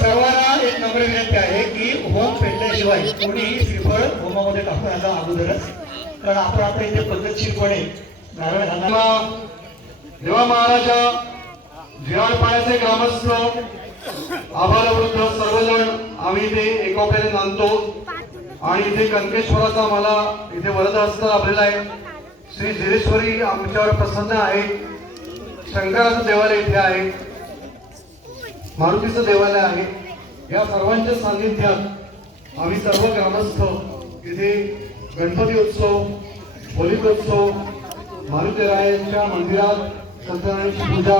सर्वांना एक नम्र विनंती आहे की होम पेटल्याशिवाय कोणीही श्रीफळ होमामध्ये टाकून आला अगोदरच, कारण आपण आता इथे पद्धतशीरपणे नारळ घालणार. देवा महाराजा जिराड पाण्याचे ग्रामस्थ आभारवृद्ध सर्वजण आम्ही इथे एकोप्याने नांदतो आणि इथे कनकेश्वराचा मला इथे वरदहस्त लाभलेला आहे. श्री जिरेश्वरी आमच्यावर प्रसन्न आहे. शंकराचं देवालय इथे आहे, मारुतीचं देवालय आहे. या सर्वांच्या सान्निध्यात आम्ही सर्व ग्रामस्थ इथे गणपती उत्सव, होलिकोत्सव, मारुतीरायांच्या मंदिरात सत्यनारायणची पूजा,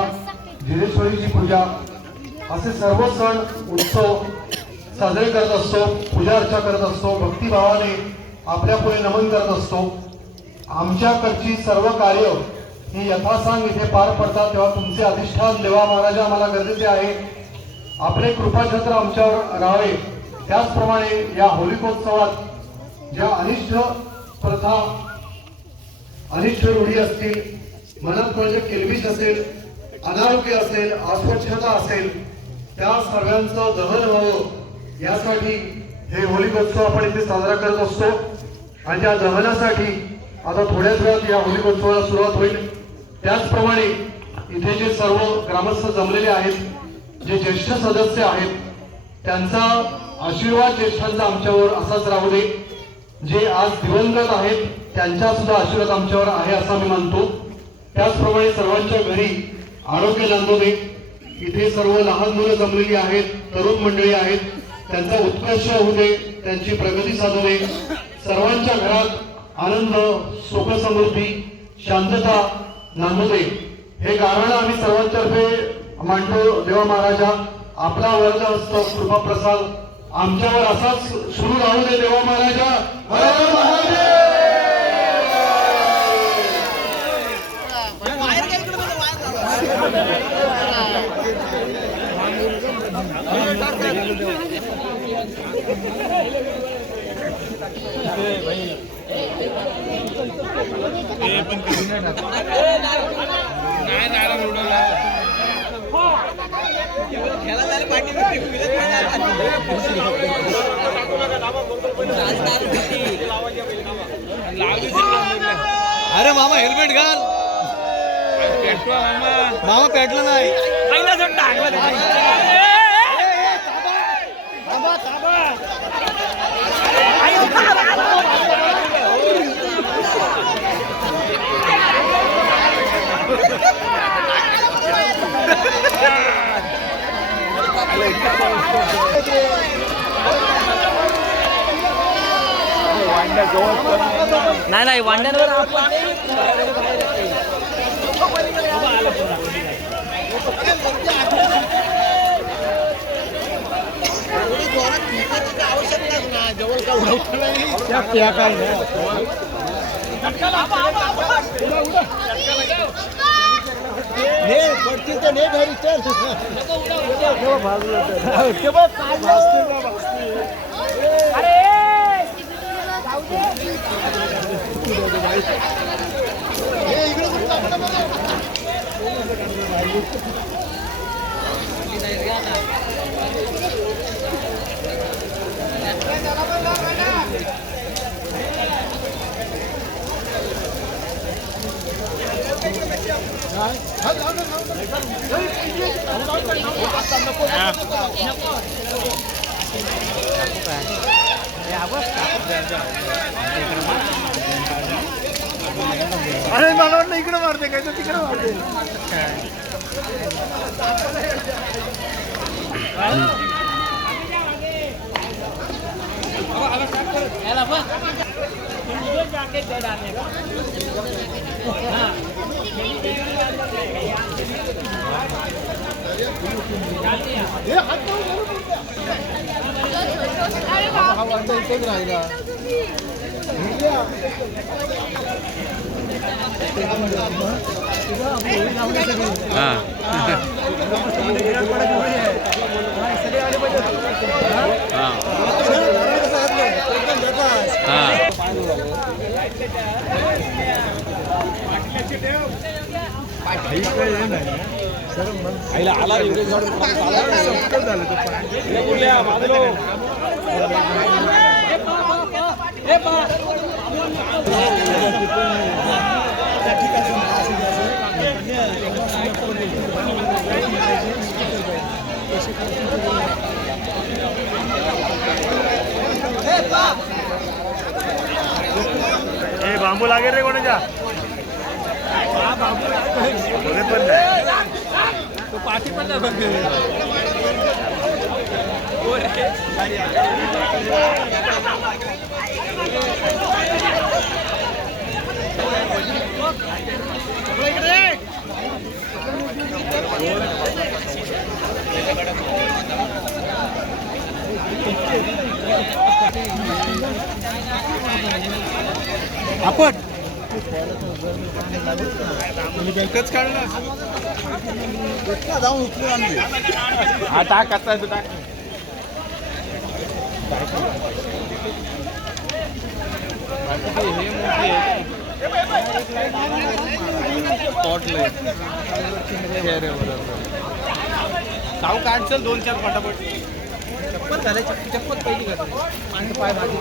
जिरेश्वरीची पूजा असे सर्व सण उत्सव साजरे करत असतो, पूजा अर्चा करत असतो, भक्तिभावाने आपल्या पुढे नमन करत असतो. आमच्याकडची सर्व कार्य ही यथासांग इथे पार पडतात. तेव्हा तुमचे अधिष्ठान देवा महाराजा आम्हाला गरजेचे आहे. आपले कृपाछत्र आमच्यावर राहावे. त्याचप्रमाणे या होलिकोत्सवात ज्या अनिष्ट प्रथा, अनिष्ट रूढी असतील, मनात म्हणजे केलबिश असेल, अनारोग्य असेल, अस्वच्छता असेल, त्या सर्वांचं दहन व्हावं यासाठी हे होलिकोत्सव आपण इथे साजरा करत असतो. आणि त्या दहनासाठी आता थोड्याच वेळात या होलिकोत्सवाला सुरुवात होईल. त्याचप्रमाणे इथे जे सर्व ग्रामस्थ जमलेले आहेत, जे ज्येष्ठ सदस्य आहेत, त्यांचा आशीर्वाद ज्येष्ठांचा आमच्यावर असाच राहू दे. जे आज दिवंगत आहेत त्यांचा सुद्धा आशीर्वाद आमच्यावर आहे असं मी मानतो. त्याचप्रमाणे सर्वांच्या घरी आरोग्य नांदू दे. इथे सर्व लहान मुलं जमलेली आहेत, तरुण मंडळी आहेत, त्यांचा उत्कर्ष होऊ दे, त्यांची प्रगती साधू दे. सर्वांच्या घरात आनंद, सुख, समृद्धी, शांतता नांदू दे. हे गाणं आम्ही सर्वांतर्फे मांडतो. देवा महाराजा आपला वरद असतो, कृपा प्रसाद आमच्यावर असाच सुरू राहू दे. देवा महाराजा अरे मामा हेल्मेट घाल. मामा पेटलं नाही. नाही नाही वांड्यांवर क्या काय अरे मला वाटलं इकडे मारते काय तर तिकडे मारते. इथेच राहिला. आईला आला रे इकडे झालं तो बांबू लागेल रे कोणाच्या बघत पण नाही तो पाठी पण नाही बघ आपण बँकच काढला जाऊन उचलून आणली हा टाक आता तू टाक साव काढ चल 2-4 फटाफट चप्पल घालायची चप्पल पहिली घालायची पाय बॉडी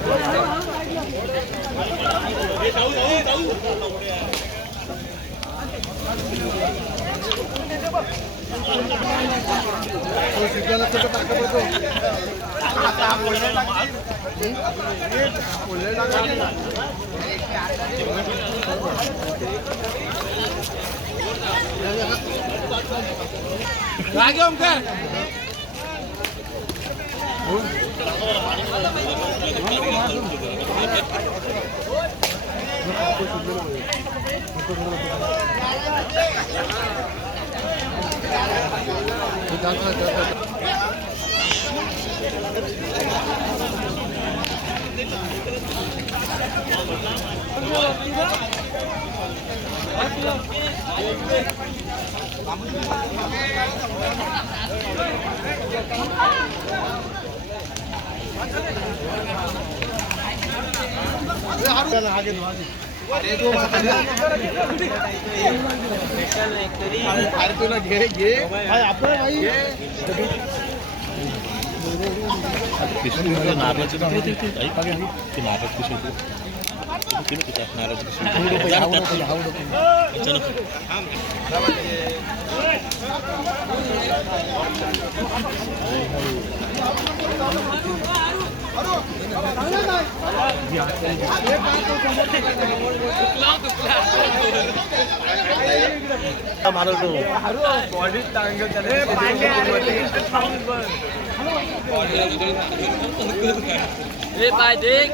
पाय देख